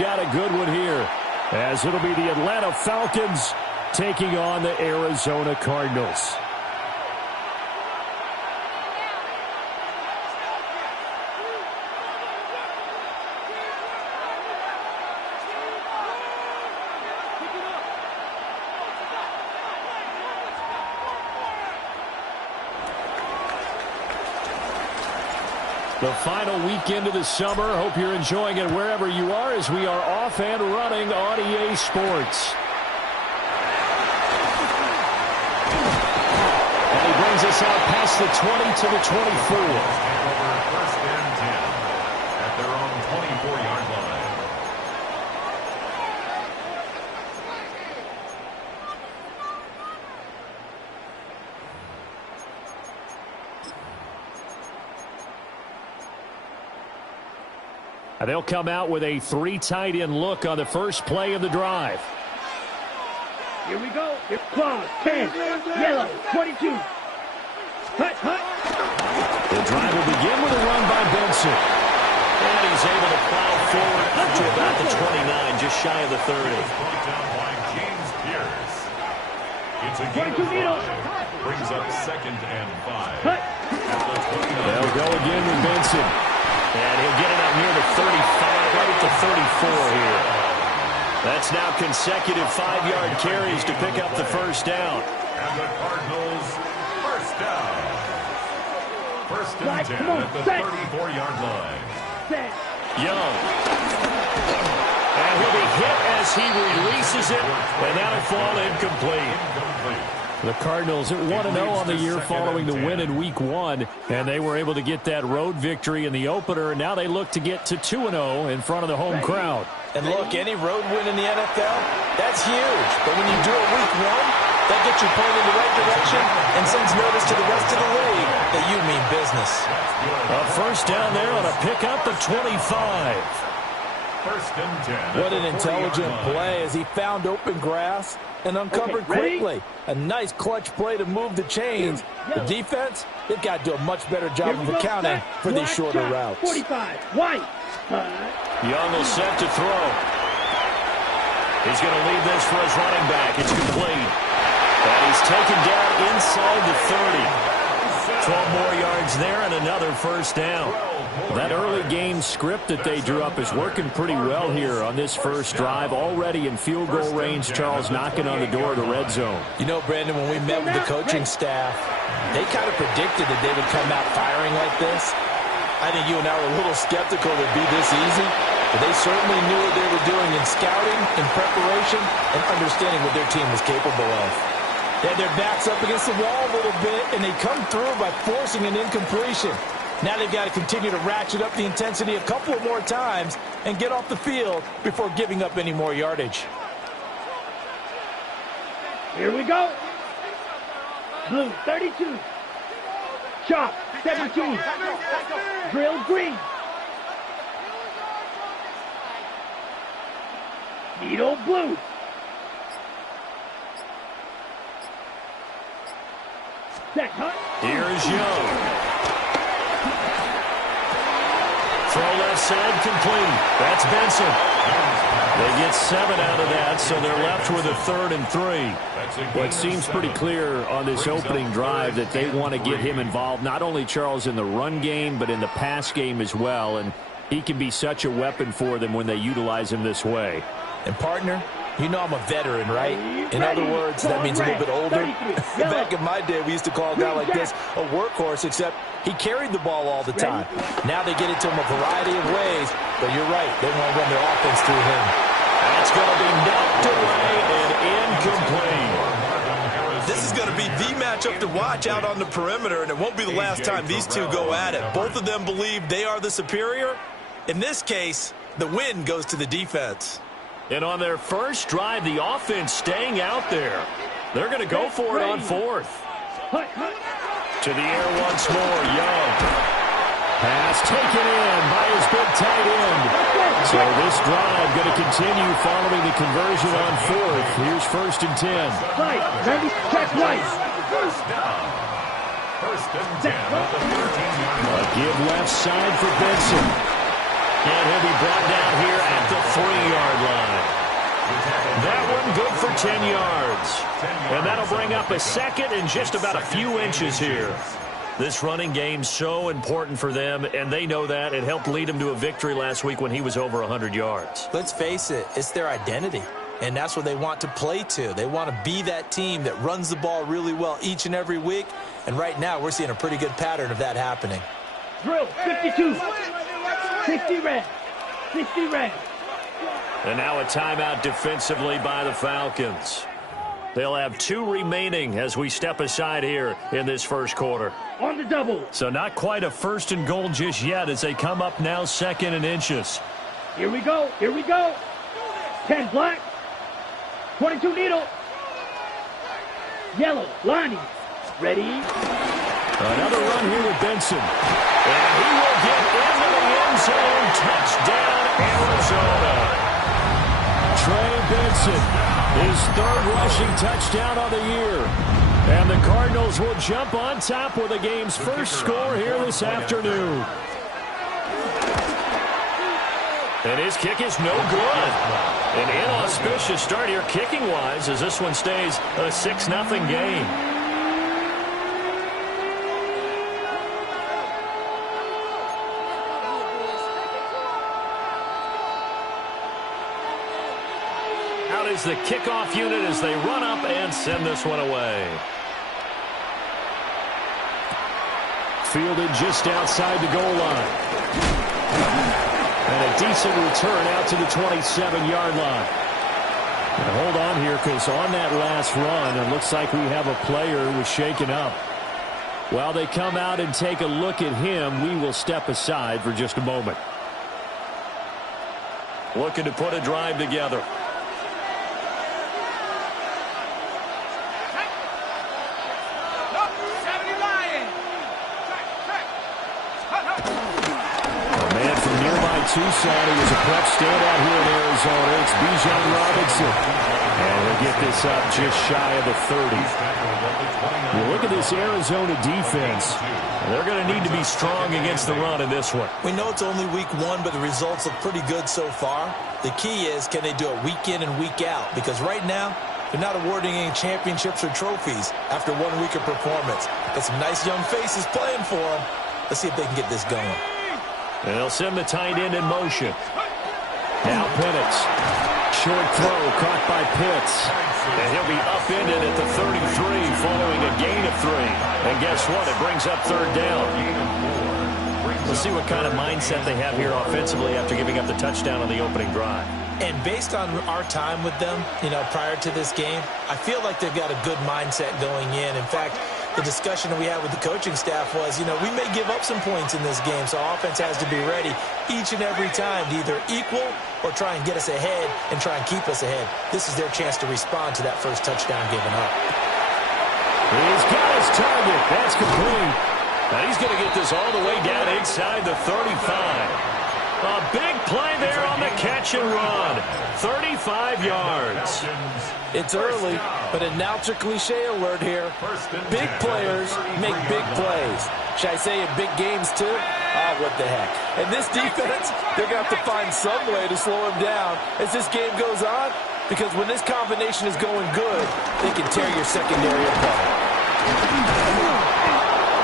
got a good one here, as it'll be the Atlanta Falcons taking on the Arizona Cardinals. The final weekend of the summer. Hope you're enjoying it wherever you are, as we are off and running on EA Sports. And he brings us out past the 20 to the 24. First and 10 at their own 24-yard line. And they'll come out with a 3 tight end look on the first play of the drive. Here we go. It's claw, 10, yellow, 22. Hut, hut. The drive will begin with a run by Benson. And he's able to plow forward up to about the 29, just shy of the 30. Brought down by James Pierce. It's a 22 needle. Brings up 2nd and 5. Hut. They'll go again with Benson. And he'll get it up near the 35, right at the 34 here. That's now consecutive 5-yard carries to pick up the first down. And the Cardinals, first down. First and Right, 10 come on, at the set. 34-yard line. Set. Young. And he'll be hit as he releases it, and that'll fall incomplete. The Cardinals at 1-0 on the year following the win in Week 1, and they were able to get that road victory in the opener, and now they look to get to 2-0 in front of the home crowd. And look, any road win in the NFL, that's huge. But when you do it Week 1, that gets you pointed in the right direction and sends notice to the rest of the league that you mean business. A first down there on a pickup of 25. First and 10. What an intelligent play as he found open grass and uncovered quickly. A nice clutch play to move the chains. The defense, they've got to do a much better job of accounting for these shorter routes. 45, white. Young will set to throw. He's going to leave this for his running back. It's complete. And he's taken down inside the 30. 12 more yards there and another first down. That early game script that they drew up is working pretty well here on this first drive. Already in field goal range, Charles knocking on the door of the red zone. You know, Brandon, when we met with the coaching staff, they kind of predicted that they would come out firing like this. I think you and I were a little skeptical it would be this easy, but they certainly knew what they were doing in scouting, in preparation, and understanding what their team was capable of. They had their backs up against the wall a little bit, and they come through by forcing an incompletion. Now they've got to continue to ratchet up the intensity a couple of more times and get off the field before giving up any more yardage. Here we go. Blue, 32. Chalk, 17. Drill, green. Needle, blue. Set, hut. Here's Young. Throw left side complete. That's Benson. They get 7 out of that, so they're left with a 3rd and 3. Well, it seems pretty clear on this opening drive that they want to get him involved, not only, Charles, in the run game, but in the pass game as well. And he can be such a weapon for them when they utilize him this way. And, partner, you know I'm a veteran, right? In other words, that means a little bit older. Back in my day, we used to call a guy like this a workhorse, except he carried the ball all the time. Now they get it to him a variety of ways, but you're right. They want to run their offense through him. That's going to be knocked away and incomplete. This is going to be the matchup to watch out on the perimeter, and it won't be the last time these two go at it. Both of them believe they are the superior. In this case, the win goes to the defense. And on their first drive, the offense staying out there. They're going to go for it on 4th. To the air once more, Young. Pass taken in by his big tight end. So this drive going to continue following the conversion on 4th. Here's 1st and 10. Check right. First down. First and 10 at the 13-yard line. A give left side for Benson. And he'll be brought down here at the 3-yard 10 yards. And that'll bring up a second and just about a few inches here. This running game's so important for them, and they know that. It helped lead them to a victory last week when he was over 100 yards. Let's face it, it's their identity, and that's what they want to play to. They want to be that team that runs the ball really well each and every week, and right now we're seeing a pretty good pattern of that happening. Drill, 52. 60 red. 60 red. And now a timeout defensively by the Falcons. They'll have 2 remaining as we step aside here in this first quarter. On the double. So not quite a first and goal just yet as they come up now 2nd and inches. Here we go. Here we go. 10 black. 22 needle. Yellow. Lonnie. Ready. Another run here with Benson. And he will get into the end zone. Touchdown, Arizona. Trey Benson. His 3rd rushing touchdown of the year. And the Cardinals will jump on top with the game's first score here this afternoon. And his kick is no good. An inauspicious start here kicking-wise as this one stays a 6-0 game. Is the kickoff unit as they run up and send this one away. Fielded just outside the goal line. And a decent return out to the 27-yard line. And hold on here because on that last run, it looks like we have a player who was shaken up. While they come out and take a look at him, we will step aside for just a moment. Looking to put a drive together. Tucson, who was a prep standout here in Arizona. It's Bijan Robinson. And he'll get this up just shy of the 30. You look at this Arizona defense. They're going to need to be strong against the run in this one. We know it's only week 1, but the results look pretty good so far. The key is, can they do it week in and week out? Because right now, they're not awarding any championships or trophies after 1 week of performance. Got some nice young faces playing for them. Let's see if they can get this going. And they'll send the tight end in motion. Now Penix. Short throw caught by Pitts. And he'll be upended at the 33 following a gain of 3. And guess what? It brings up 3rd down. We'll see what kind of mindset they have here offensively after giving up the touchdown on the opening drive. And based on our time with them, prior to this game, I feel like they've got a good mindset going in. In fact, the discussion that we had with the coaching staff was, we may give up some points in this game, so offense has to be ready each and every time to either equal or try and get us ahead and try and keep us ahead. This is their chance to respond to that first touchdown given up. He's got his target. That's complete. Now he's going to get this all the way down inside the 35. A big play there on the catch and run. 35 yards. It's early, but announcer cliche alert here. Big players make big plays. Should I say in big games too? Ah, what the heck. And this defense, they're going to have to find some way to slow him down as this game goes on, because when this combination is going good, they can tear your secondary apart.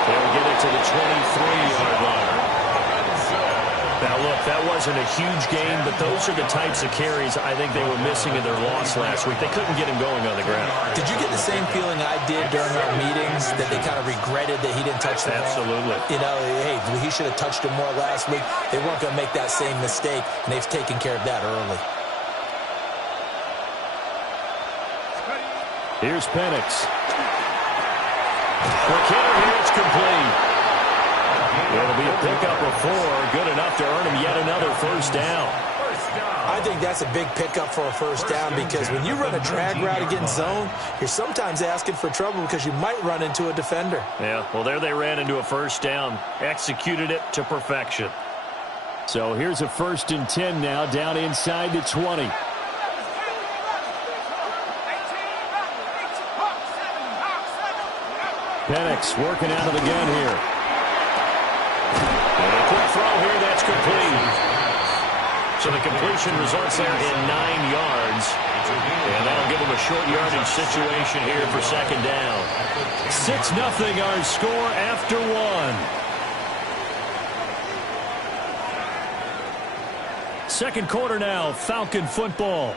They'll get it to the 23-yard line. Now, look, that wasn't a huge game, but those are the types of carries I think they were missing in their loss last week. They couldn't get him going on the ground. Did you get the same feeling I did during our meetings, that they kind of regretted that he didn't touch the ball? Absolutely. Hey, he should have touched him more last week. They weren't going to make that same mistake, and they've taken care of that early. Here's Penix. McKinnon here, it's complete. It'll be a pickup of 4, good enough to earn him yet another first down. I think that's a big pickup for a first down, because when you run a drag route against zone, you're sometimes asking for trouble because you might run into a defender. Yeah, well, there they ran into a first down, executed it to perfection. So here's a 1st and 10 now, down inside the 20. Penix working out of the gun here. And a quick throw here, that's complete. So the completion results there in 9 yards. And that'll give them a short yardage situation here for second down. 6-0 our score after one. Second quarter now, Falcon football,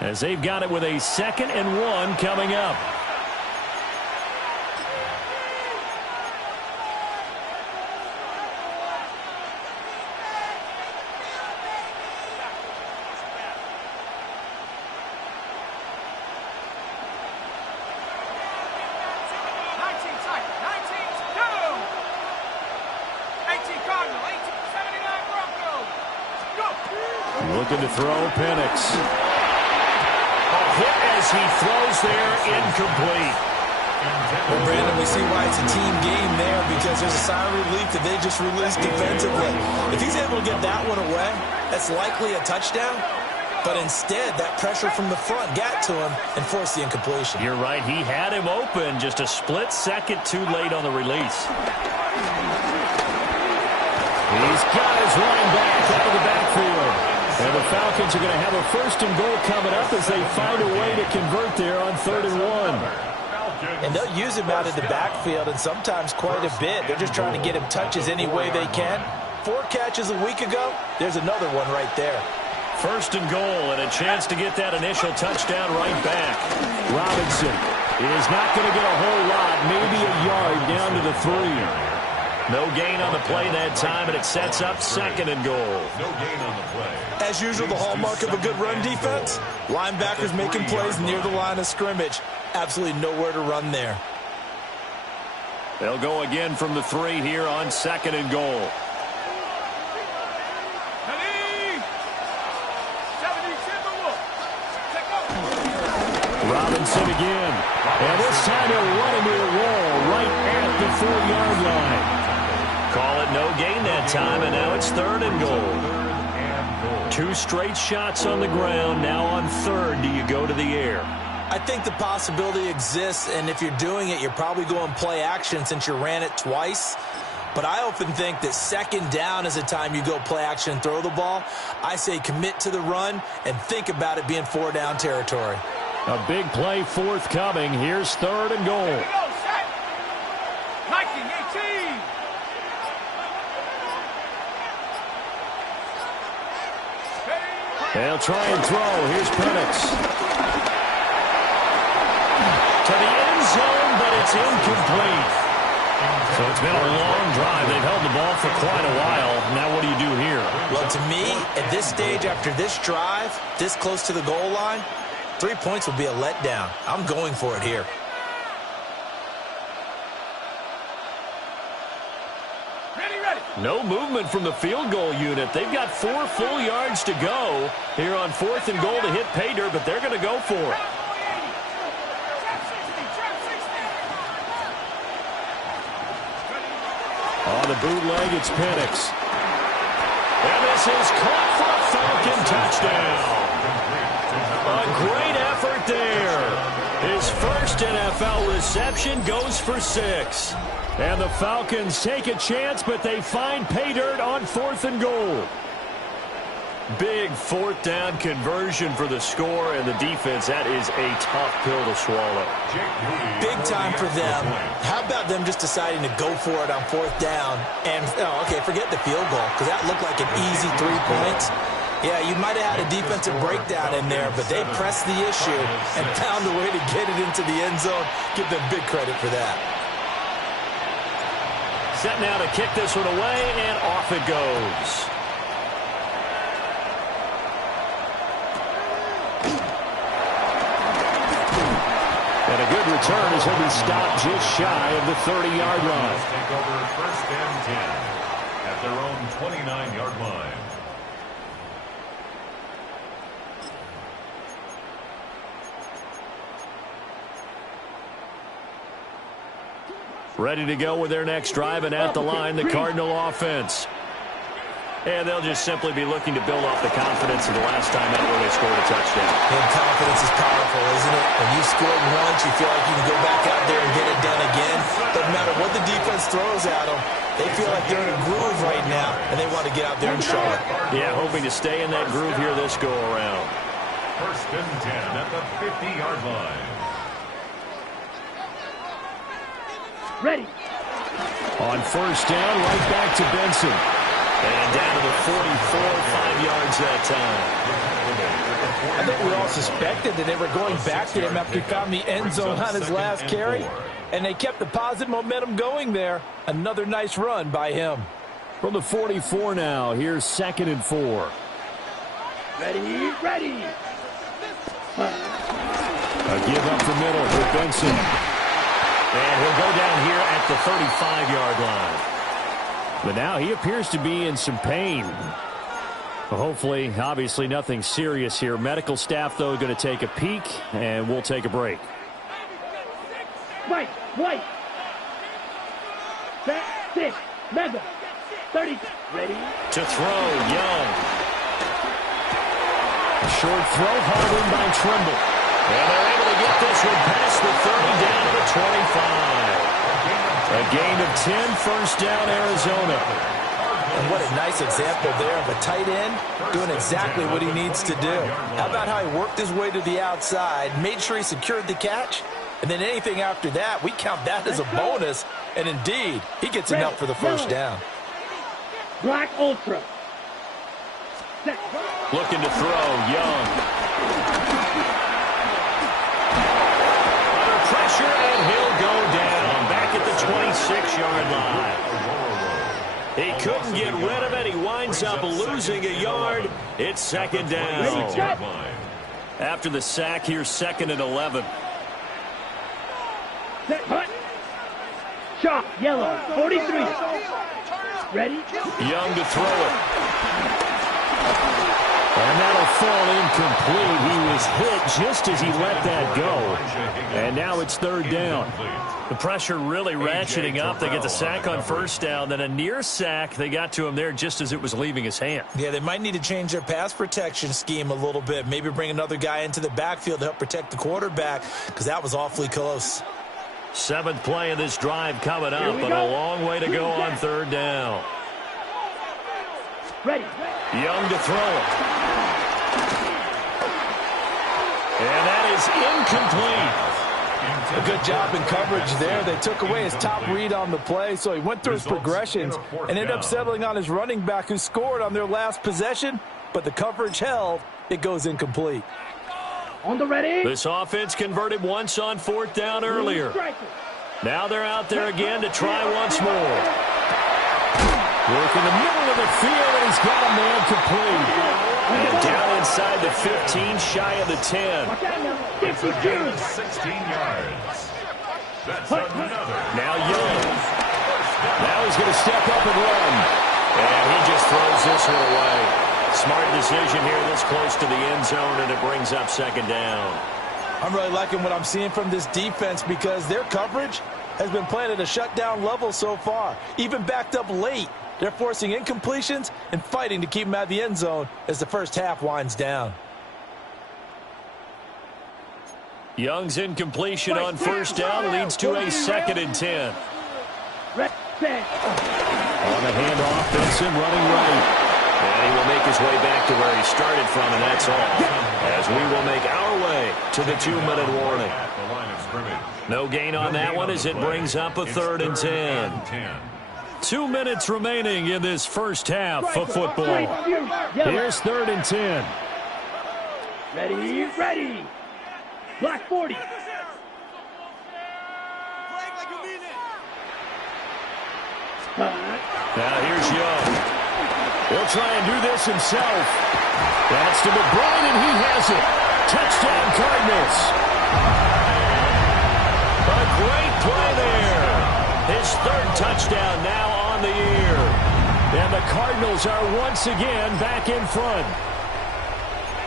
as they've got it with a 2nd and 1 coming up. Looking to throw, Penix. A hit as he throws there, incomplete. Well, Brandon, we see why it's a team game there, because there's a sigh of relief that they just released defensively. If he's able to get that one away, that's likely a touchdown. But instead, that pressure from the front got to him and forced the incompletion. You're right. He had him open, just a split second too late on the release. He's got his running back out of the backfield. And the Falcons are going to have a 1st and goal coming up as they find a way to convert there on 3rd and 1. And they'll use him out of the backfield, and sometimes quite a bit. They're just trying to get him touches any way they can. 4 catches a week ago. There's another one right there. 1st and goal, and a chance to get that initial touchdown right back. Robinson is not going to get a whole lot, maybe a yard down to the 3. No gain on the play that time, and it sets up 2nd and goal. No gain on the play. As usual, the hallmark of a good run defense, linebackers making plays near the line of scrimmage. Absolutely nowhere to run there. They'll go again from the 3 here on 2nd and goal. Robinson again. And this time he'll run into the wall right at the 4-yard line. Call it no gain that time, and now it's 3rd and goal. 2 straight shots on the ground. Now on 3rd, do you go to the air? I think the possibility exists, and if you're doing it, you're probably going play action since you ran it twice. But I often think that 2nd down is the time you go play action and throw the ball. I say commit to the run and think about it being 4-down territory. A big play forthcoming. Here's 3rd and goal. They'll try and throw. Here's Penix. To the end zone, but it's incomplete. So it's been a long drive. They've held the ball for quite a while. Now what do you do here? Well, to me, at this stage, after this drive, this close to the goal line, 3 points would be a letdown. I'm going for it here. No movement from the field goal unit. They've got 4 full yards to go here on 4th and goal to hit pay dirt, but they're going to go for it. On the bootleg, it's Penix. And this is caught for a Falcon touchdown. A great effort there. His first NFL reception goes for 6. And the Falcons take a chance, but they find pay dirt on 4th and goal. Big 4th down conversion for the score, and the defense, that is a tough pill to swallow. Big time for them. How about them just deciding to go for it on 4th down? And, okay, forget the field goal, because that looked like an easy 3 points. Yeah, you might have had a defensive breakdown in there, but they pressed the issue and found a way to get it into the end zone. Give them big credit for that. Set now to kick this one away, and off it goes. And a good return as he'll be stopped just shy of the 30-yard line. Take over 1st and 10 at their own 29-yard line. Ready to go with their next drive, and at the line, the Cardinal offense. And they'll just simply be looking to build off the confidence of the last time out where they scored a touchdown. And confidence is powerful, isn't it? When you scored once, you feel like you can go back out there and get it done again. Doesn't matter what the defense throws at them. They feel like they're in a groove right now, and they want to get out there and show it. Yeah, hoping to stay in that groove here this go-around. 1st and 10 at the 50-yard line. Ready. On first down, right back to Benson. And down to the 44, 5 yards that time. I think we all suspected that they were going back to him after he found the end zone on his last carry. And they kept the positive momentum going there. Another nice run by him. From the 44 now, here's 2nd and 4. Ready, ready. A give up the middle for Benson. And he'll go down here at the 35-yard line. But now he appears to be in some pain. Well, hopefully, obviously nothing serious here. Medical staff, though, going to take a peek, and we'll take a break. White, white. Set, 6, mega. 30, ready. To throw, Young. A short throw, hard in by Trimble. And they're able to get this one past the 30 down to the 25. A gain of 10, first down, Arizona. And what a nice example there of a tight end doing exactly what he needs to do. How about how he worked his way to the outside, made sure he secured the catch, and then anything after that, we count that as a bonus. And indeed, he gets enough for the first down. Black Ultra. Set. Looking to throw, Young. Under pressure, and he'll go down. Back at the 26-yard line. He couldn't get rid of it. He winds up losing a yard. It's 2nd down. After the sack, here's 2nd and 11. Set. Hut. Shot. Yellow. 43. Ready. Young to throw it. And that'll fall incomplete. He was hit just as he let that go. And now it's 3rd down. The pressure really ratcheting up. They get the sack on first down. Then a near sack. They got to him there just as it was leaving his hand. Yeah, they might need to change their pass protection scheme a little bit. Maybe bring another guy into the backfield to help protect the quarterback, because that was awfully close. 7th play of this drive coming up, but a long way to go on 3rd down. Ready. Young to throw it. And that is incomplete. A good job in coverage there. They took away his top read on the play, so he went through his progressions and ended up settling on his running back who scored on their last possession, but the coverage held. It goes incomplete. On the ready. This offense converted once on 4th down earlier. Now they're out there again to try once more. Work in the middle of the field, and he's got a man complete. And down inside the 15, shy of the 10. 16 yards. That's another. Now Young. Now he's going to step up and run. And he just throws this one away. Smart decision here this close to the end zone, and it brings up 2nd down. I'm really liking what I'm seeing from this defense because their coverage has been playing at a shutdown level so far. Even backed up late, they're forcing incompletions and fighting to keep them out of the end zone as the first half winds down. Young's incompletion on first down leads to a 2nd and 10. On the handoff, Benson running right. And he will make his way back to where he started from, and that's all. As we will make our way to the 2-minute warning. No gain on that one as it brings up a 3rd and 10. 2 minutes remaining in this first half of football. Here's 3rd and 10. Ready, ready. Black 40. Now here's Young. He'll try and do this himself. That's to McBride, and he has it. Touchdown, Cardinals. A great play there. His 3rd touchdown now on the year. And the Cardinals are once again back in front.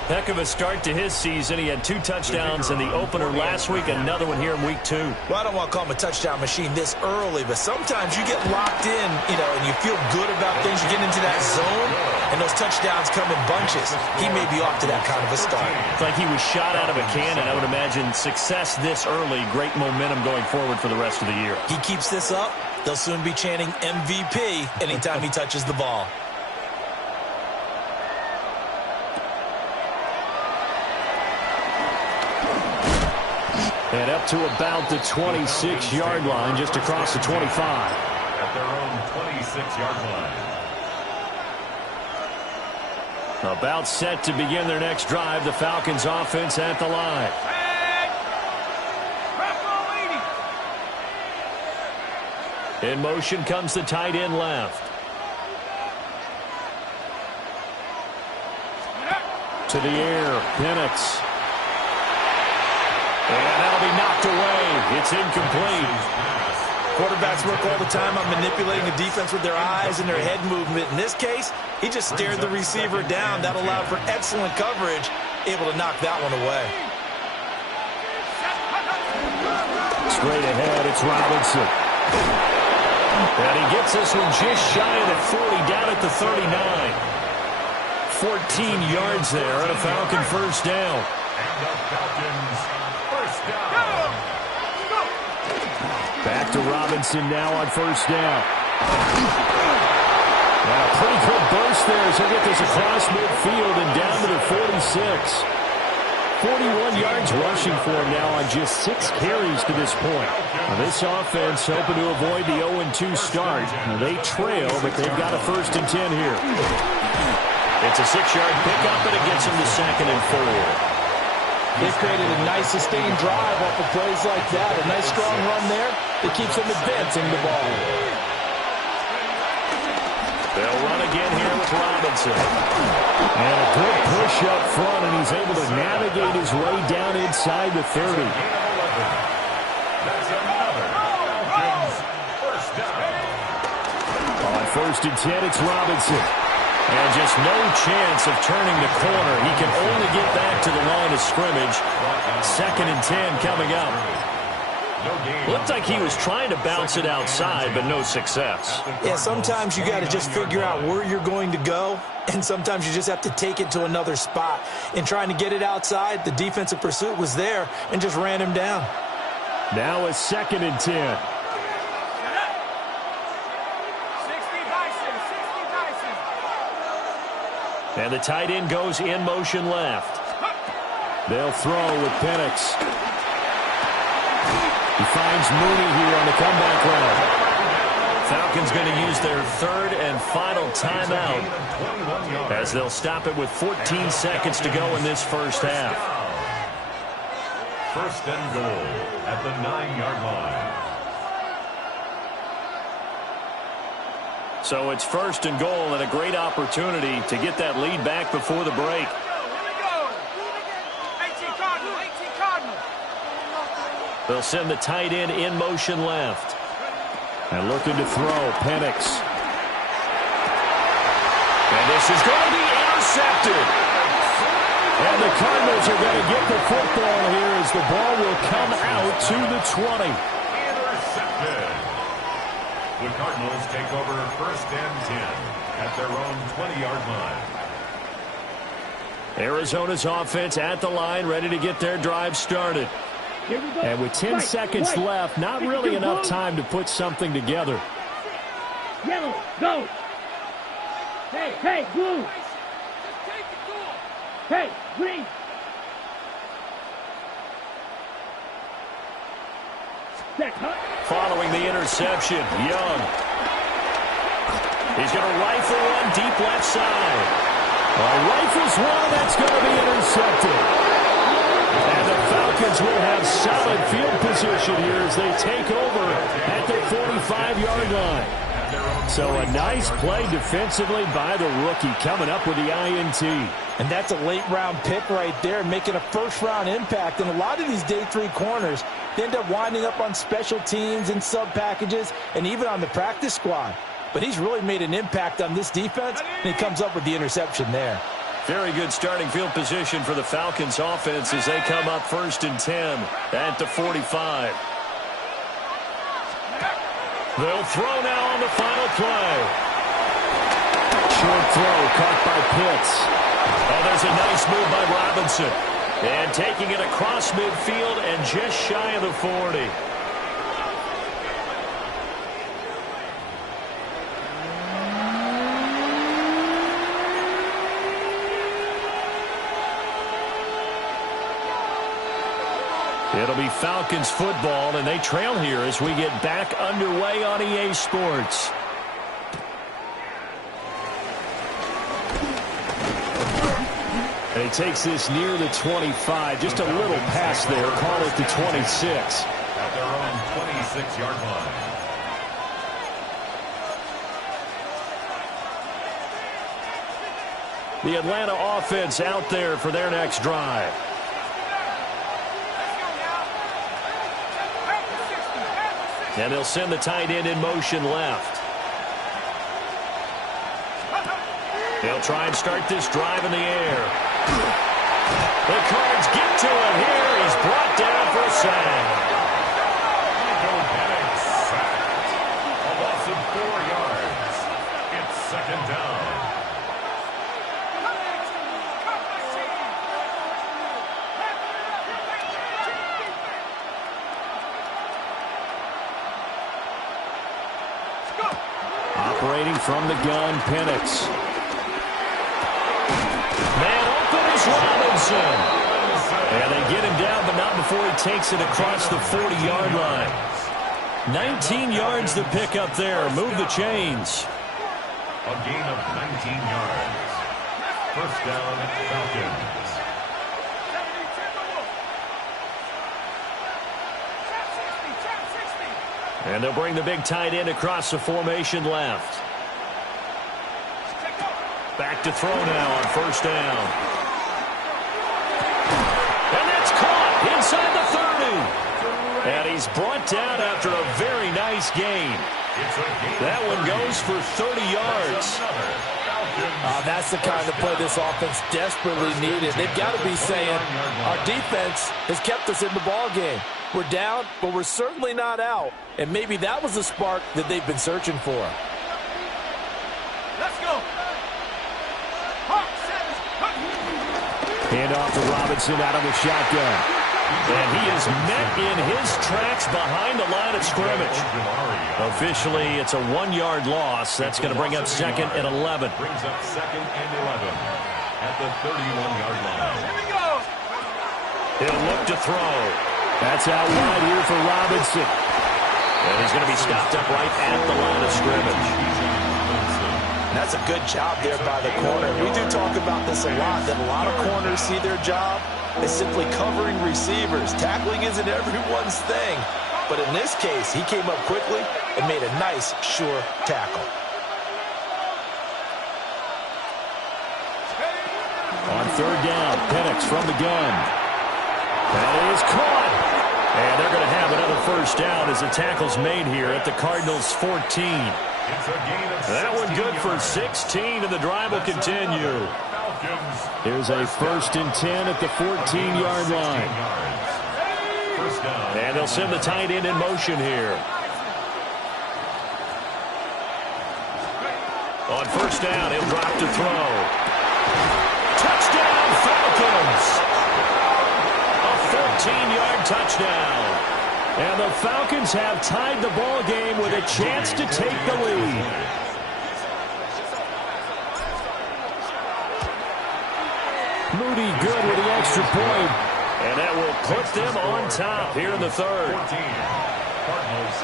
Heck of a start to his season. He had 2 touchdowns in the opener last week, another one here in week 2. Well, I don't want to call him a touchdown machine this early, but sometimes you get locked in, and you feel good about things. You get into that zone, and those touchdowns come in bunches. He may be off to that kind of a start. It's like he was shot out of a cannon. I would imagine success this early, great momentum going forward for the rest of the year. He keeps this up, they'll soon be chanting MVP anytime he touches the ball. And up to about the 26-yard line, just across the 25. At their own 26-yard line. About set to begin their next drive, the Falcons offense at the line. In motion comes the tight end left. To the air, Penix. And that'll be knocked away. It's incomplete. Quarterbacks work all the time on manipulating the defense with their eyes and their head movement. In this case, he just stared the receiver down. That allowed for excellent coverage, able to knock that one away. Straight ahead, it's Robinson. And he gets this one just shy of the 40, down at the 39. 14 yards there on a Falcon first down. And the Falcons first down. Back to Robinson now on first down. And a pretty good burst there as he'll get this across midfield and down to the 46. 41 yards rushing for him now on just 6 carries to this point. Now this offense hoping to avoid the 0-2 start. Now they trail, but they've got a 1st and 10 here. It's a 6-yard pickup, and it gets them to 2nd and 4. They've created a nice sustained drive off of plays like that. A nice strong run there that keeps them advancing the ball. They'll run again here with Robinson. And a good push up front, and he's able to navigate his way down inside the 30. That's another Falcons first down. On 1st and 10, it's Robinson. And just no chance of turning the corner. He can only get back to the line of scrimmage. 2nd and 10 coming up. Looked like he was trying to bounce it outside, but no success. Yeah, sometimes you got to just figure out where you're going to go, and sometimes you just have to take it to another spot. In trying to get it outside, the defensive pursuit was there and just ran him down. Now a 2nd and 10. And the tight end goes in motion left. They'll throw with Penix. He finds Mooney here on the comeback route. Falcons going to use their 3rd and final timeout as they'll stop it with 14 seconds to go in this first half. 1st and goal at the 9-yard line. So it's 1st and goal and a great opportunity to get that lead back before the break. They'll send the tight end in motion left. And looking to throw, Penix. And this is going to be intercepted. And the Cardinals are going to get the football here as the ball will come out to the 20. Intercepted. The Cardinals take over 1st and 10 at their own 20-yard line. Arizona's offense at the line, ready to get their drive started. And with 10 seconds left, not really enough time to put something together. Yellow, go. Hey, blue. Hey, green. Following the interception, Young. He's going to rifle one deep left side. Rifles one, that's going to be intercepted. And the Falcons will have solid field position here as they take over at the 45-yard line. So a nice play defensively by the rookie coming up with the INT. And that's a late-round pick right there, making a first-round impact. And a lot of these day 3 corners, they end up winding up on special teams and sub-packages and even on the practice squad. But he's really made an impact on this defense, and he comes up with the interception there. Very good starting field position for the Falcons offense as they come up 1st and 10 at the 45. They'll throw now on the final play. Short throw caught by Pitts. Oh, there's a nice move by Robinson. And taking it across midfield and just shy of the 40. It'll be Falcons football, and they trail here as we get back underway on EA Sports. And he takes this near the 25. Just a little pass there. Call it the 26. At their own 26-yard line. The Atlanta offense out there for their next drive. And they'll send the tight end in motion left. They'll try and start this drive in the air. The Cards get to him here. He's brought down for a sack. A loss of 4 yards. It's second down. Operating from the gun, Penix. Man open is Robinson. And they get him down, but not before he takes it across the 40-yard line. 19 yards to pick up there. Move the chains. A gain of 19 yards. First down, Falcons. And they'll bring the big tight end across the formation left. Back to throw now on first down. And that's caught inside the 30. And he's brought down after a very nice gain. That one goes for 30 yards. That's the kind of play this offense desperately needed. They've got to be saying, our defense has kept us in the ball game. We're down, but we're certainly not out. And maybe that was the spark that they've been searching for. Let's go. Hand off to Robinson out of the shotgun. And he is met in his tracks behind the line of scrimmage. Officially, it's a 1-yard loss. That's going to bring up second and 11. Brings up second and 11 at the 31-yard line. Here we go. He'll look to throw. That's out wide here for Robinson. And he's going to be stopped up right at the line of scrimmage. That's a good job there by the corner. We do talk about this a lot, that a lot of corners see their job as simply covering receivers. Tackling isn't everyone's thing. But in this case, he came up quickly and made a nice, sure tackle. On third down, Penix from the gun. That is caught. And they're going to have another first down as the tackle's made here at the Cardinals' 14. That one good for 16, and the drive will continue. Here's a first and 10 at the 14-yard line. And they'll send the tight end in motion here. On first down, he'll drop to throw. Touchdown, Falcons! A 14-yard touchdown. And the Falcons have tied the ball game with a chance to take the lead. Moody good with the extra point. And that will put them on top here in the third. 14. Cardinals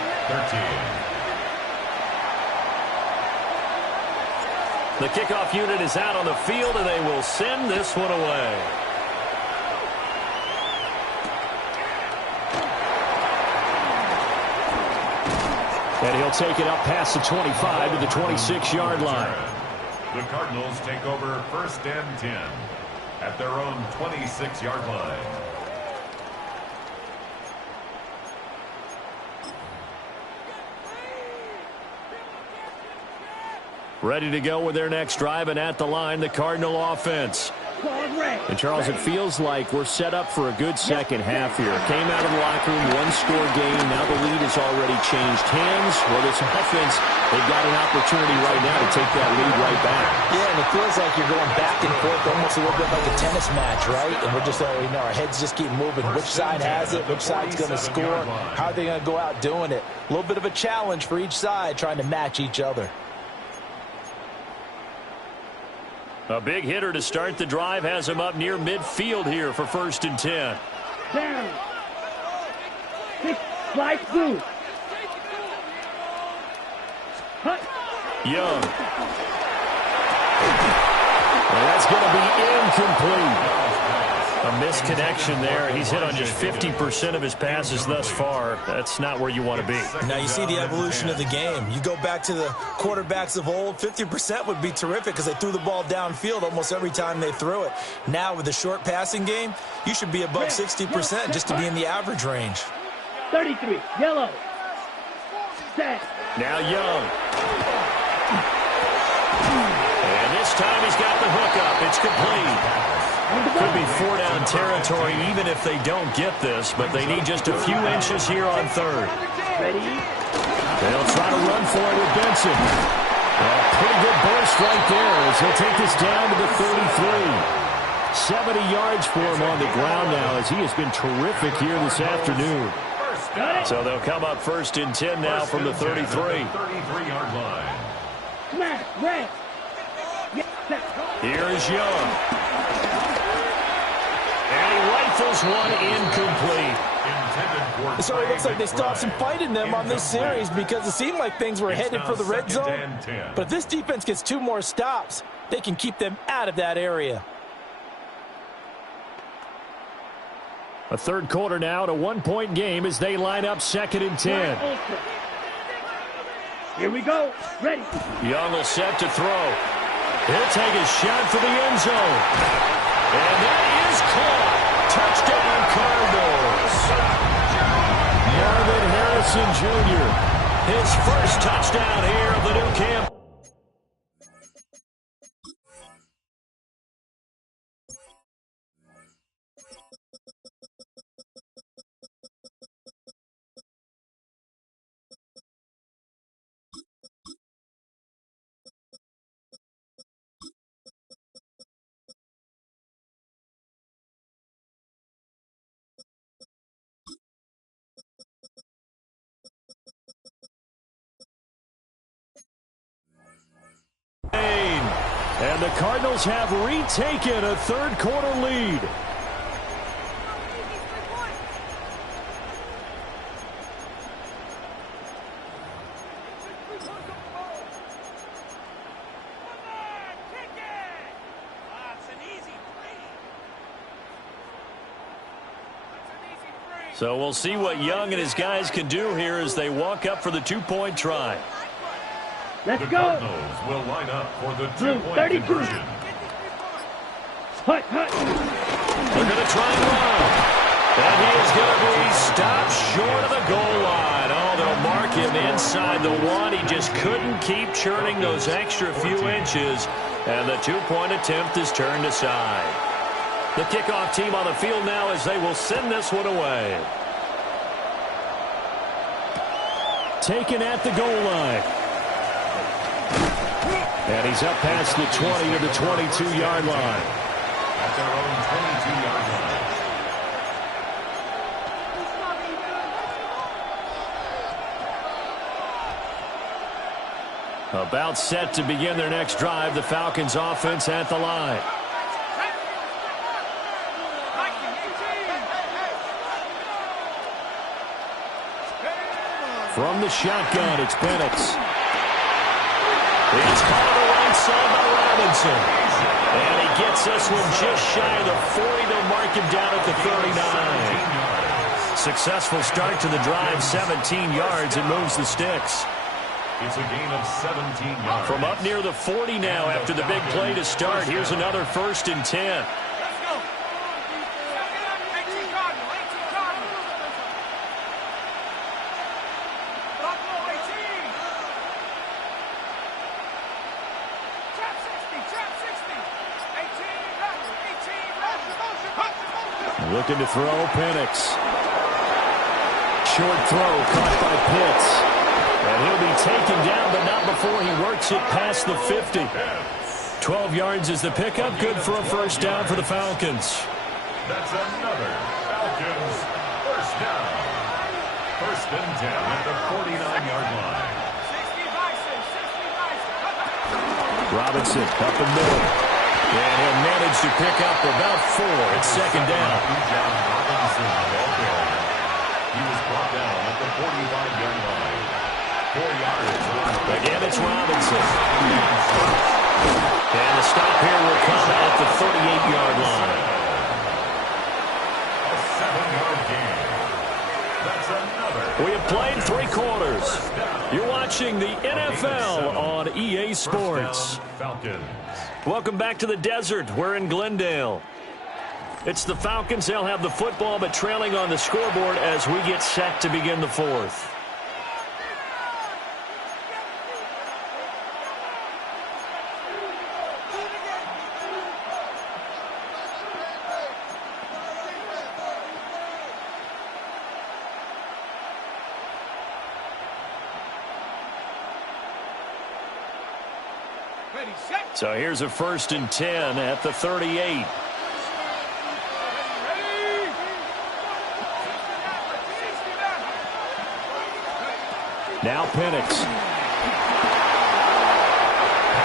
13. The kickoff unit is out on the field, and they will send this one away. And he'll take it up past the 25 to the 26-yard line. The Cardinals take over first and 10 at their own 26-yard line. Ready to go with their next drive, and at the line, the Cardinal offense. And, Charles, it feels like we're set up for a good second half here. Came out of the locker room, one-score game. Now the lead has already changed hands. Well, this offense, they've got an opportunity right now to take that lead right back. Yeah, and it feels like you're going back and forth, almost a little bit like a tennis match, right? And we're just, our heads just keep moving. Which side has it? Which side's going to score? How are they going to go out doing it? A little bit of a challenge for each side, trying to match each other. A big hitter to start the drive has him up near midfield here for first and 10. Down. 6, slide through. Hut. Young. Well, that's going to be incomplete. A misconnection there. He's hit on just 50% of his passes thus far. That's not where you want to be. Now you see the evolution of the game. You go back to the quarterbacks of old, 50% would be terrific because they threw the ball downfield almost every time they threw it. Now with the short passing game, you should be above 60% just to be in the average range. 33, yellow. Set. Now Young. And this time he's got the hook up. It's complete. Could be 4-down territory even if they don't get this, but they need just a few inches here on third. Ready? They'll try to run for it with Benson. A pretty good burst right there as he'll take this down to the 33. 70 yards for him on the ground now as he has been terrific here this afternoon. So they'll come up 1st and 10 now from the 33. 33-yard line. Smash, red. Here is Young. And he rifles one incomplete. So it looks like they still have some fight in them on this series because it seemed like things were headed for the red zone. But if this defense gets 2 more stops, they can keep them out of that area. A third quarter now at a 1-point game as they line up 2nd and 10. Here we go. Ready. Young will set to throw. He'll take a shot for the end zone. And that is caught. Touchdown, Cardinals. Marvin Harrison Jr. His first touchdown here of the new camp. And the Cardinals have retaken a third quarter lead. So we'll see what Young and his guys can do here as they walk up for the 2-point try. Let's the go. Cardinals will line up for the 2-point 32. conversion. Hut, hut. They're going to try and run. And he is going to be stopped short of the goal line. Oh, they'll mark him inside the 1. He just couldn't keep churning those extra few inches. And the 2-point attempt is turned aside. The kickoff team on the field now as they will send this one away. Taken at the goal line. And he's up past the 20 to the 22-yard line. At their own 22-yard line. About set to begin their next drive. The Falcons offense at the line. From the shotgun, it's Penix. It's caught on the right side by Robinson. And he gets this one just shy of the 40. They'll mark him down at the 39. Successful start to the drive, 17 yards, and moves the sticks. It's a gain of 17 yards. From up near the 40 now after the big play to start. Here's another 1st and 10. Looking to throw, Penix. Short throw caught by Pitts. And he'll be taken down, but not before he works it past the 50. 12 yards is the pickup. Good for a 1st down for the Falcons. That's another Falcons 1st down. 1st and 10 at the 49-yard line. Robinson up the middle. And he'll manage to pick up about 4. It's 2nd down. He was brought 45-yard line. 4 yards. Again, it's Robinson. And the stop here will come at the 38-yard line. A 7-yard gain. That's another. We have played 3 quarters. You're watching the NFL on EA Sports. Falcons. Welcome back to the desert. We're in Glendale. It's the Falcons. They'll have the football, but trailing on the scoreboard as we get set to begin the 4th. So here's a 1st and 10 at the 38. Now Penix.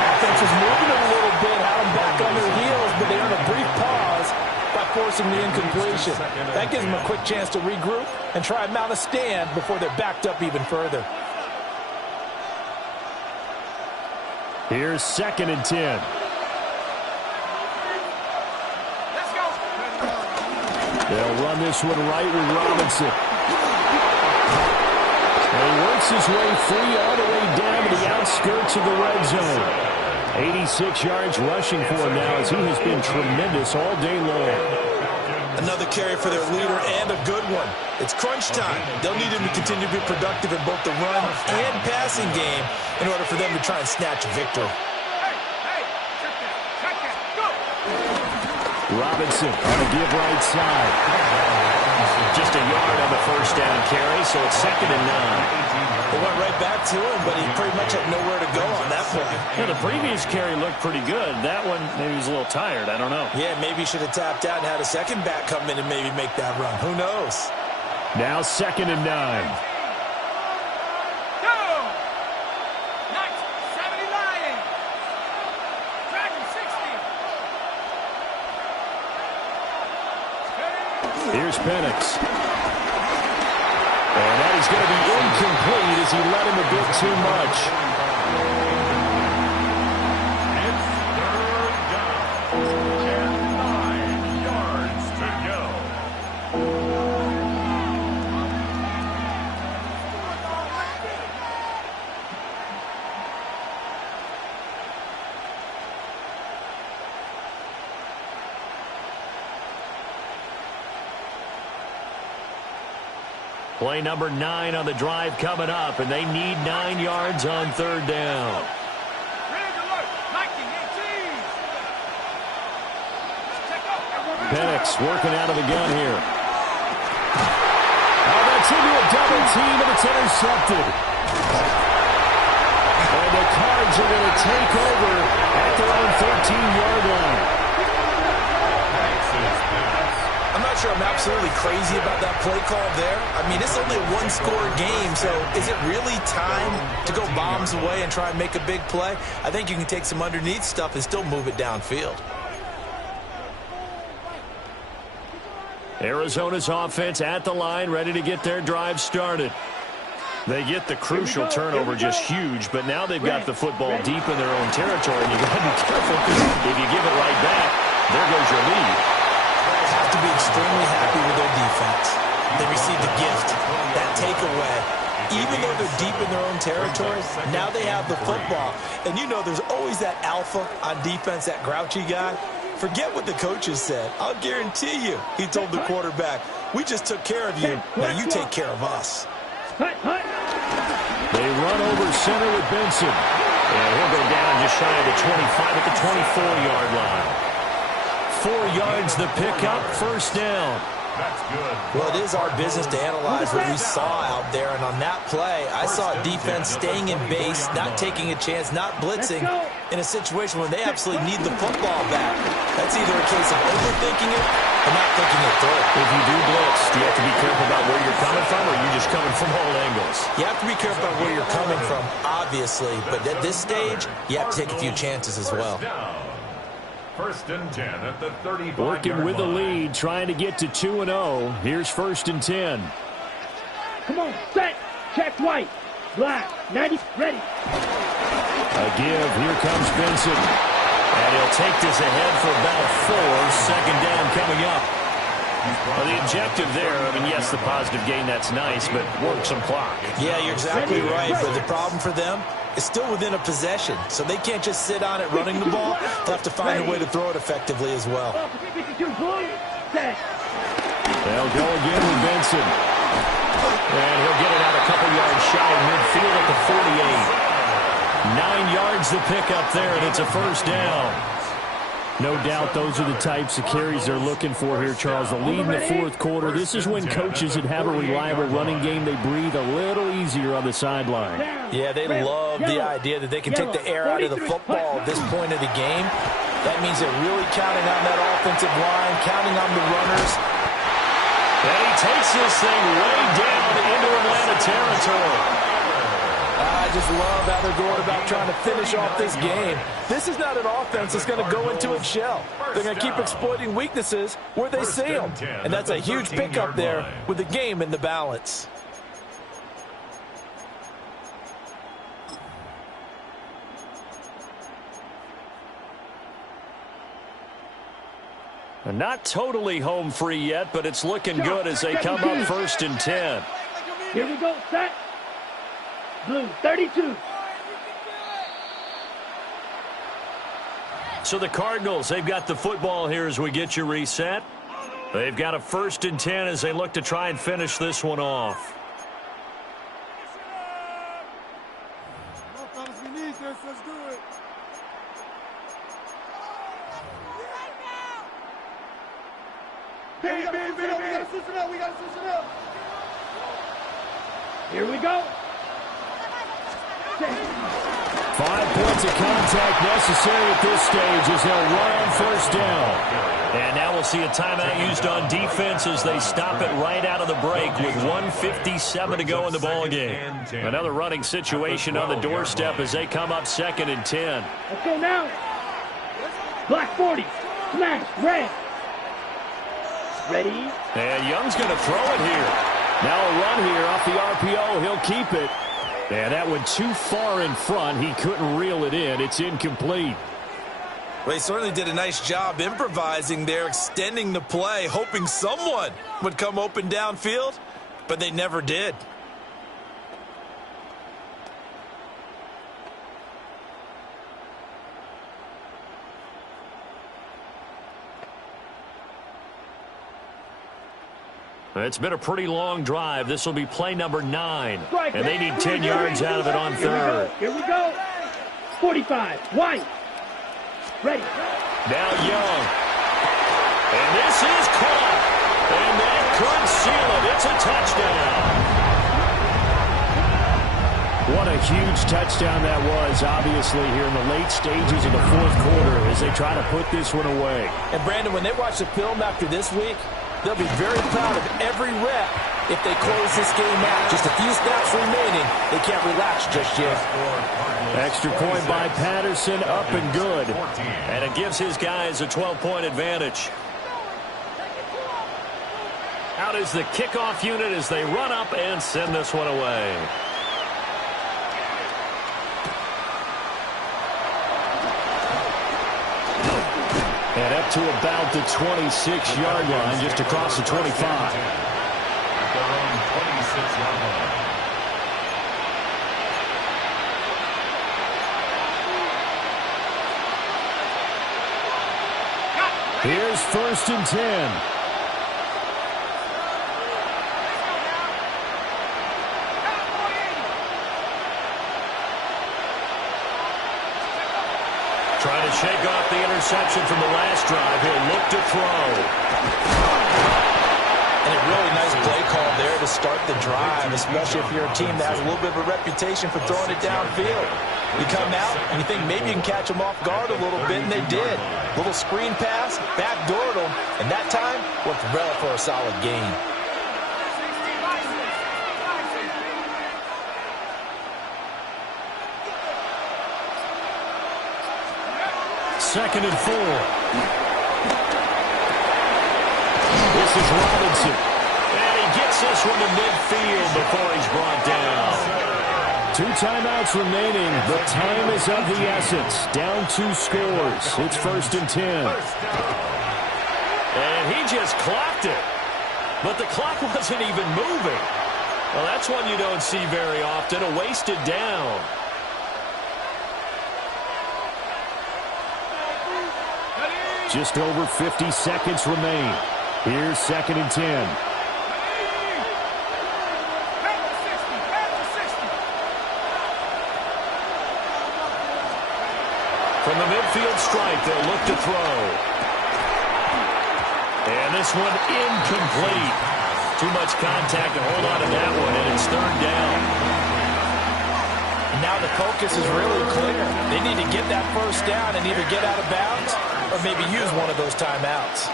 Offense is moving a little bit, had them back on their heels, but they earn a brief pause by forcing the incompletion. That gives them a quick chance to regroup and try and mount a stand before they're backed up even further. Here's 2nd and 10. They'll run this one right with Robinson. And he works his way free all the way down to the outskirts of the red zone. 86 yards rushing for him now as he has been tremendous all day long. Another carry for their leader and a good one. It's crunch time. They'll need him to continue to be productive in both the run and passing game in order for them to try and snatch a victory. Robinson on a give right side. Just a yard on the 1st down carry, so it's 2nd and 9. They went right back to him, but he pretty much had nowhere to go on that play. Yeah, the previous carry looked pretty good. That one, maybe he was a little tired. I don't know. Yeah, maybe he should have tapped out and had a second back come in and maybe make that run. Who knows? Now 2nd and 9. Here's Penix. And that is going to be incomplete as he let him a bit too much. It's 3rd down. And 9 yards to go. Play number 9 on the drive coming up, and they need 9 yards on 3rd down. Penix working out of the gun here. Oh, that's into a double team, and it's intercepted. And the Cards are going to take over at their own 13-yard line. I'm not sure I'm absolutely crazy about that play call there. I mean, it's only a one-score game, so is it really time to go bombs away and try and make a big play? I think you can take some underneath stuff and still move it downfield. Arizona's offense at the line, ready to get their drive started. They get the crucial turnover, just huge, but now they've got the football deep in their own territory, and you've got to be careful because if you give it right back, there goes your lead. Have to be extremely happy with their defense. They received a gift, that takeaway. Even though they're deep in their own territory, now they have the football. And you know there's always that alpha on defense, that grouchy guy. Forget what the coaches said. I'll guarantee you, he told the quarterback, we just took care of you, now you take care of us. They run over center with Benson. And he'll go down just shy of the 25 at the 24-yard line. 4 yards the pickup, 1st down. That's good. Well, it is our business to analyze what we saw out there, and on that play, I saw a defense staying in base, not taking a chance, not blitzing, in a situation where they absolutely need the football back. That's either a case of overthinking it or not thinking it through. If you do blitz, do you have to be careful about where you're coming from, or are you just coming from all angles? You have to be careful about where you're coming from, obviously, but at this stage, you have to take a few chances as well. 1st and 10 at the 35-yard Working with the line. lead, trying to get to 2-0. Here's 1st and 10. Come on, set. Check white. Black. 90. Ready. A give. Here comes Benson. And he'll take this ahead for about 4. Second down coming up. Well, the objective there, I mean, yes, the positive gain, that's nice, but work some clock. Yeah, you're exactly right, but the problem for them is still within a possession, so they can't just sit on it running the ball. They'll have to find a way to throw it effectively as well. They'll go again with Benson. And he'll get it out a couple yards shy of midfield at the 48. 9 yards the pickup there, and it's a first down. No doubt those are the types of carries they're looking for here, Charles. The lead in the fourth quarter. This is when coaches that have a reliable running game, they breathe a little easier on the sideline. Yeah, they love the idea that they can take the air out of the football at this point of the game. That means they're really counting on that offensive line, counting on the runners. And he takes this thing way down into Atlanta territory. I just love how they're going about trying to finish off this game. This is not an offense that's going to go into its shell. They're going to keep exploiting weaknesses where they see them. And that's a huge pickup there with the game in the balance. Not totally home free yet, but it's looking good as they come up 1st and 10. Here we go, set. Blue, 32. So the Cardinals, they've got the football here as we get you reset. They've got a 1st and 10 as they look to try and finish this one off. We need this. Let's do it. We gotta switch it up. We gotta switch it up. Here we go. 5 points of contact necessary at this stage as they'll run on 1st down. And now we'll see a timeout used on defense as they stop it right out of the break with 1:57 to go in the ballgame. Another running situation on the doorstep as they come up 2nd and 10. Let's go now. Black 40. Smash. Red. Ready. And Young's going to throw it here. Now a run here off the RPO. He'll keep it. And that went too far in front. He couldn't reel it in. It's incomplete. Well, he certainly did a nice job improvising there, extending the play, hoping someone would come open downfield, but they never did. It's been a pretty long drive. This will be play number 9. And they need 10 yards out of it on 3rd. Here we go. 45. White. Ready. Now Young. And this is caught. And that could seal it. It's a touchdown. What a huge touchdown that was, obviously, here in the late stages of the fourth quarter as they try to put this one away. And, Brandon, when they watch the film after this week, they'll be very proud of every rep if they close this game out. Just a few snaps remaining. They can't relax just yet. Extra point by Patterson, up and good. And it gives his guys a 12-point advantage. Out is the kickoff unit as they run up and send this one away. And up to about the 26-yard line, just across the 25. At their own 26-yard line. Here's 1st and 10. Trying to shake off the interception from the last drive. He'll look to throw. And a really nice play call there to start the drive, especially if you're a team that has a little bit of a reputation for throwing it downfield. You come out and you think maybe you can catch them off guard a little bit, and they did. Little screen pass, backdoored them, and that time worked well for a solid gain. Second and 4. This is Robinson. And he gets Takes this one to midfield before he's brought down. 2 timeouts remaining. The time is of the essence. Down 2 scores. It's 1st and 10. And he just clocked it. But the clock wasn't even moving. Well, that's one you don't see very often. A wasted down. Just over 50 seconds remain. Here's 2nd and 10. From the midfield stripe, they'll look to throw. And this one incomplete. Too much contact to hold on to that one, and it's 3rd down. Now the focus is really clear. They need to get that 1st down and either get out of bounds or maybe use one of those timeouts.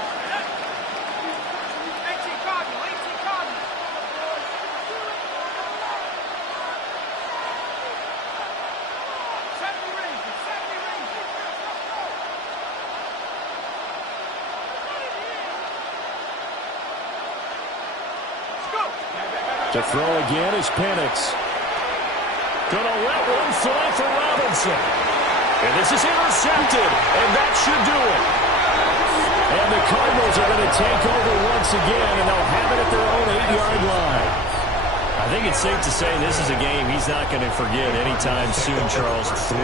To throw again is Penix. Gonna let one fly for Robinson. And this is intercepted, and that should do it. And the Cardinals are going to take over once again, and they'll have it at their own 8-yard line. I think it's safe to say this is a game he's not going to forget anytime soon, Charles. 3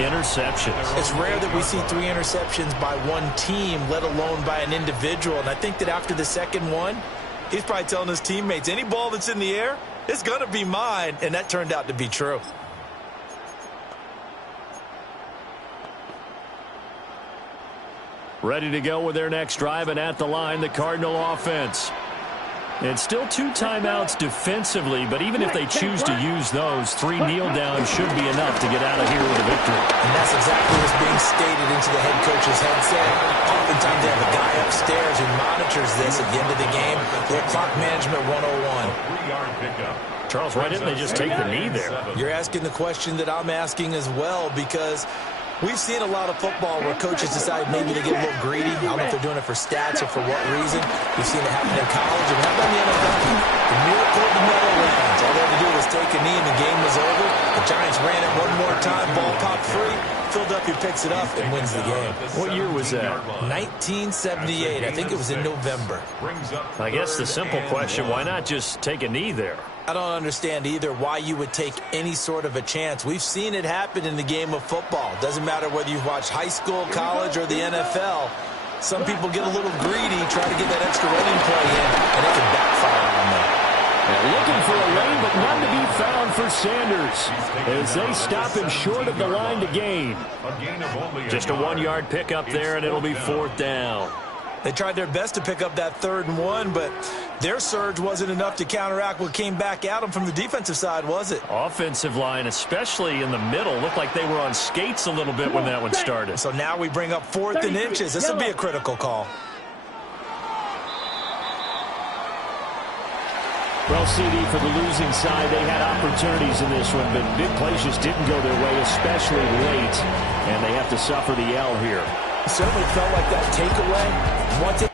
interceptions. It's rare that we see 3 interceptions by one team, let alone by an individual. And I think that after the second one, he's probably telling his teammates, any ball that's in the air, it's going to be mine. And that turned out to be true. Ready to go with their next drive, and at the line, the Cardinal offense. And still 2 timeouts defensively, but even if they choose to use those, 3 kneel downs should be enough to get out of here with a victory. And that's exactly what's being stated into the head coach's headset. Oftentimes they have a guy upstairs who monitors this at the end of the game. Their clock management 101. Charles, why didn't they just take the knee there? You're asking the question that I'm asking as well, because we've seen a lot of football where coaches decide maybe to get a little greedy. I don't know if they're doing it for stats or for what reason. We've seen it happen in college and happen in the NFL. The miracle of the Meadowlands. All they had to do was take a knee and the game was over. The Giants ran it one more time. Ball popped free. Philadelphia picks it up and wins the game. What year was that? 1978. I think it was in November. I guess the simple question, why not just take a knee there? I don't understand either why you would take any sort of a chance. We've seen it happen in the game of football. Doesn't matter whether you watch high school, college, or the NFL. Some people get a little greedy, try to get that extra running play in, and it can backfire on them. And looking for a lane, but none to be found for Sanders as they stop him short of the line to gain. Just a 1-yard pickup there, and it'll be 4th down. They tried their best to pick up that 3rd and 1, but their surge wasn't enough to counteract what came back at them from the defensive side, was it? Offensive line, especially in the middle, looked like they were on skates a little bit when that one started. So now we bring up 4th and inches. This will be a critical call. Well, CD, for the losing side, they had opportunities in this one, but big plays just didn't go their way, especially late, and they have to suffer the L here. It certainly felt like that takeaway. Once it